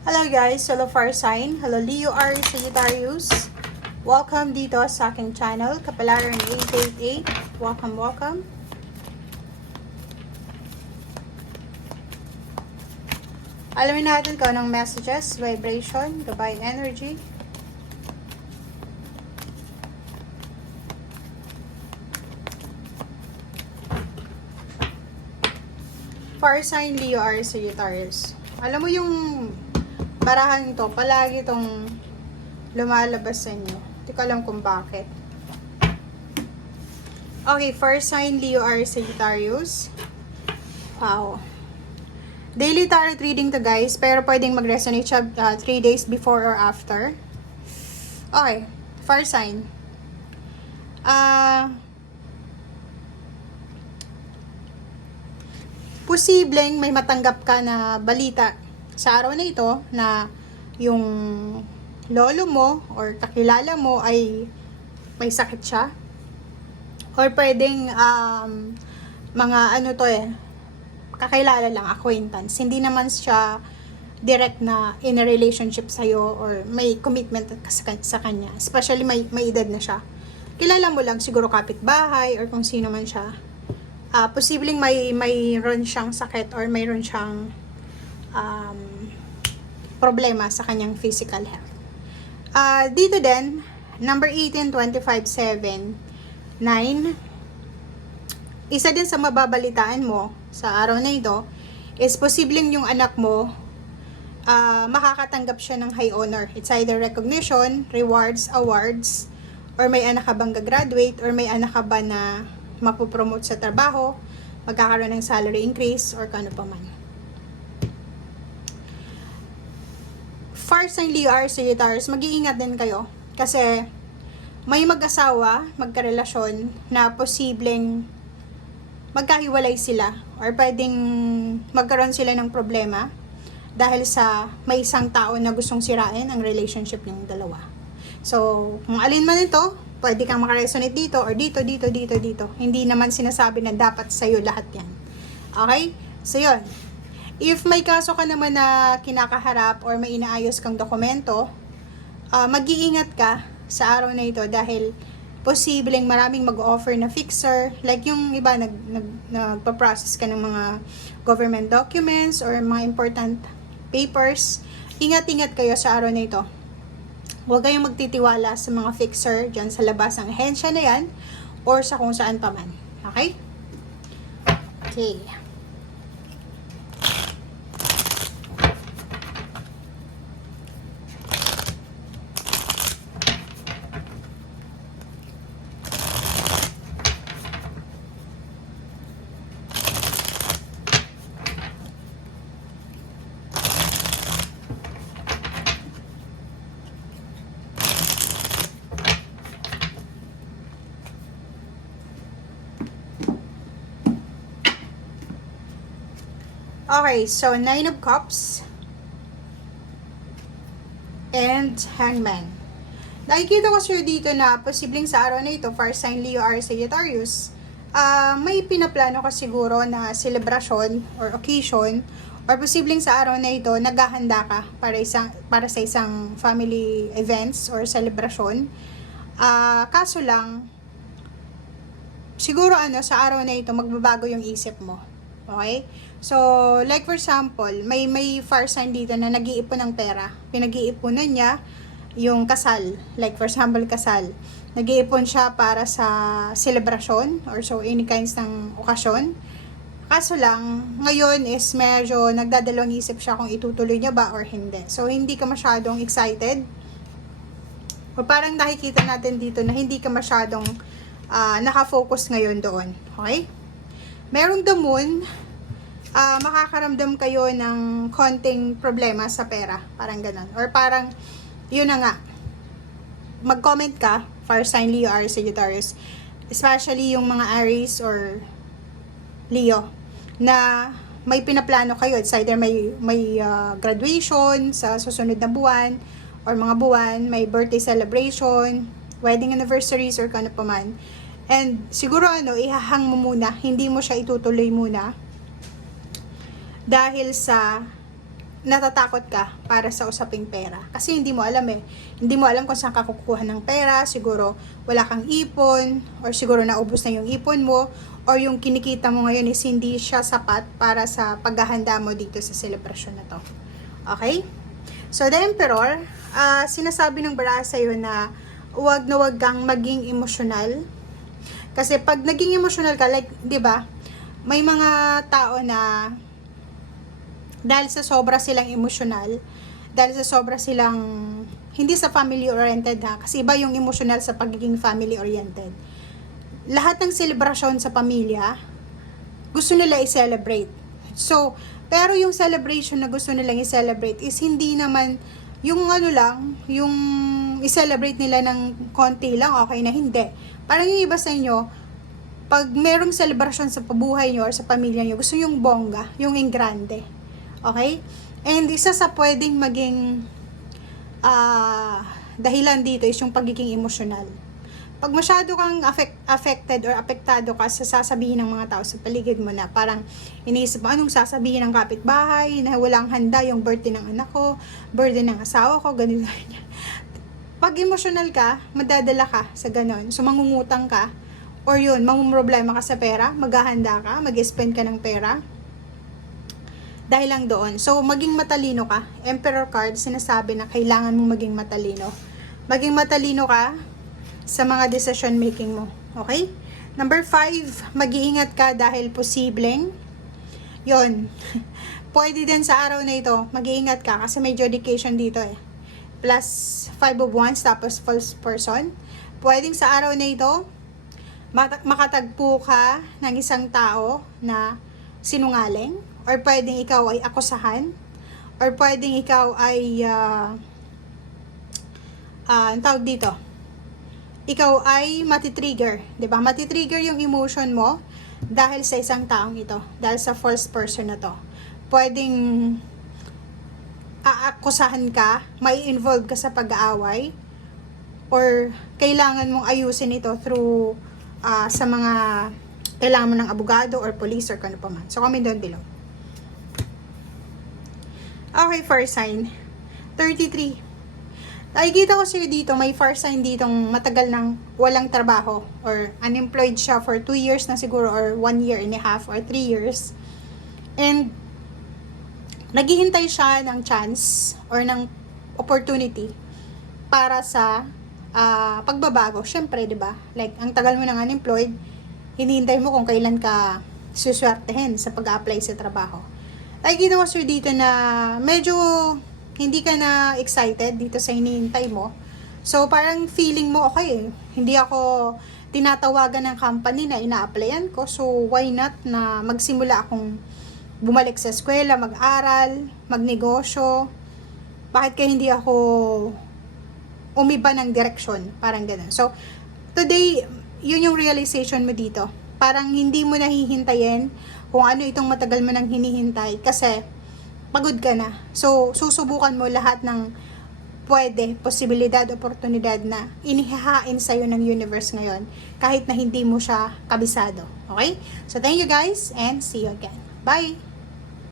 Hello guys, hello fire sign, hello Leo, Aries, Sagittarius. Welcome dito sa aking channel, Kapalaran 888. Welcome. Alamin natin kung anong messages, vibration, gabay energy. Fire sign, Leo, Aries, Sagittarius. Alam mo yung barahan to, palagi itong lumalabas sa inyo. Hindi ko alam kung bakit. Okay, fire sign, Leo, Aries, Sagittarius. Wow. Daily tarot reading to guys, pero pwedeng mag-resonate siya 3 days before or after. Okay, fire sign. Posibleng may matanggap ka na balita sa araw na ito na yung lolo mo or kakilala mo ay may sakit siya. Or pwedeng mga kakilala lang, acquaintance. Hindi naman siya direct na in a relationship sa'yo or may commitment sa kanya. Especially may edad na siya. Kilala mo lang siguro kapitbahay or kung sino man siya. Posibleng mayroon siyang sakit or mayroon siyang problema sa kanyang physical health. Dito din, number 18, 25, 7, 9, isa din sa mababalitaan mo sa araw na ito is posibleng yung anak mo makakatanggap siya ng high honor. It's either recognition, rewards, awards, or may anak ka bang gagraduate, or may anak ka ba na mapopromote sa trabaho, magkakaroon ng salary increase, or kano pa man. Fire sign, Leo, Aries, Sagittarius, mag-iingat din kayo. Kasi may mag-asawa, magkarelasyon, na posibleng magkahiwalay sila or pwedeng magkaroon sila ng problema dahil sa may isang tao na gustong sirain ang relationship ng dalawa. So, kung alin man ito, pwede kang makaresonate dito or dito. Hindi naman sinasabi na dapat sa'yo lahat yan. Okay? So, yun. If may kaso ka naman na kinakaharap or may inaayos kang dokumento, mag-iingat ka sa araw na ito dahil posibleng maraming mag-offer na fixer. Like yung iba, nagpa-process ka ng mga government documents or mga important papers. Ingat-ingat kayo sa araw na ito. Huwag kayong magtitiwala sa mga fixer dyan sa labas ng ahensya na yan or sa kung saan pa man. Okay? Okay. Okay, so 9 of Cups and Hangman. Nakikita ko sir dito na posibleng sa araw na ito, fire sign, Leo, Aries, Sagittarius, may pinaplano ka siguro na celebration or occasion, or posibleng sa araw na ito, naghahanda ka para sa isang family events or celebration. Kaso lang, siguro sa araw na ito, magbabago yung isip mo. Okay? So, like for example, may fire sign dito na nag-iipon ng pera. Pinag-iipunan niya yung kasal. Like for example, kasal. Nag-iipon siya para sa celebration or so any kinds ng okasyon. Kaso lang, ngayon is medyo nagdadalawang isip siya kung itutuloy niya ba or hindi. So, hindi ka masyadong excited. O parang nakikita natin dito na hindi ka masyadong nakafocus ngayon doon. Okay? Merong the moon, makakaramdam kayo ng konting problema sa pera. Parang ganun. Or parang, yun na nga. Mag-comment ka, fire sign, Leo, Aries, Sagittarius. Especially yung mga Aries or Leo, na may pinaplano kayo. It's either may graduation sa susunod na buwan, or mga buwan, may birthday celebration, wedding anniversaries, or kano pa man. And siguro ihahang mo muna, hindi mo siya itutuloy muna dahil sa natatakot ka para sa usaping pera. Kasi hindi mo alam eh. Hindi mo alam kung saan ka kukuha ng pera. Siguro wala kang ipon, or siguro naubos na yung ipon mo, or yung kinikita mo ngayon is hindi siya sapat para sa paghahanda mo dito sa celebration na to. Okay? So, the Emperor, sinasabi ng bara sa'yo na huwag na huwag kang maging emosyonal. Kasi pag naging emosyonal ka, like, di ba, may mga tao na dahil sa sobra silang emosyonal, dahil sa sobra silang hindi sa family oriented ha, kasi iba yung emosyonal sa pagiging family oriented. Lahat ng selebrasyon sa pamilya, gusto nila i-celebrate. So, pero yung celebration na gusto nilang i-celebrate is hindi naman yung ano lang, yung i-celebrate nila ng konti lang, okay na, hindi. Parang yung iba sa inyo, pag merong celebration sa pabuhay nyo or sa pamilya nyo, gusto yung bongga, yung grande. Okay? And isa sa pwedeng maging dahilan dito is yung pagiging emosyonal. Pag masyado kang affected or apektado ka sa sasabihin ng mga tao sa paligid mo, na parang iniisip mo anong sasabihin ng kapitbahay, na walang handa yung birthday ng anak ko, birthday ng asawa ko, ganun. Pag emosyonal ka, madadala ka sa ganon. So, mangungutang ka, or yun, mamumroblema ka sa pera, maghahanda ka, mag-spend ka ng pera, dahil lang doon. So, maging matalino ka. Emperor card, sinasabi na kailangan mong maging matalino. Maging matalino ka sa mga decision making mo. Okay? Number 5, mag-iingat ka dahil posibleng, yon pwede din sa araw na ito, mag-iingat ka kasi may dedication dito eh. Plus 5 of Wands, tapos false person. Pwedeng sa araw na ito, makatagpo ka ng isang tao na sinungaling, or pwedeng ikaw ay akusahan, or pwedeng ikaw ay ang tawag dito, ikaw ay matitrigger, 'di ba? Matitrigger yung emotion mo dahil sa isang taong ito, dahil sa false person na to. Pwedeng aakusahan ka, may involve ka sa pag-aaway, or kailangan mong ayusin ito through sa mga kailangan mo ng abogado or police or kano pa man. So, comment down below. Okay, first sign. 33. Nakikita ko sa'yo dito, may first sign ditong matagal nang walang trabaho or unemployed siya for 2 years na siguro, or 1 year and a half or 3 years. And naghihintay siya ng chance or ng opportunity para sa pagbabago. Syempre, 'di ba? Like, ang tagal mo nang unemployed, hinihintay mo kung kailan ka suswertehin sa pag-apply sa trabaho. Nakikita ko sir dito na medyo hindi ka na excited dito sa hinihintay mo. So, parang feeling mo, okay, hindi ako tinatawagan ng company na ina-applyan ko. So, why not na magsimula akong bumalik sa eskwela, mag-aral, magnegosyo. Bakit kaya hindi ako umiba ng direksyon? Parang ganun. So, today, yun yung realization mo dito. Parang hindi mo nahihintayin kung ano itong matagal mo nang hinihintay kasi pagod ka na. So, susubukan mo lahat ng pwede, posibilidad, oportunidad na inihahain sa'yo ng universe ngayon kahit na hindi mo siya kabisado. Okay? So, thank you guys and see you again. Bye!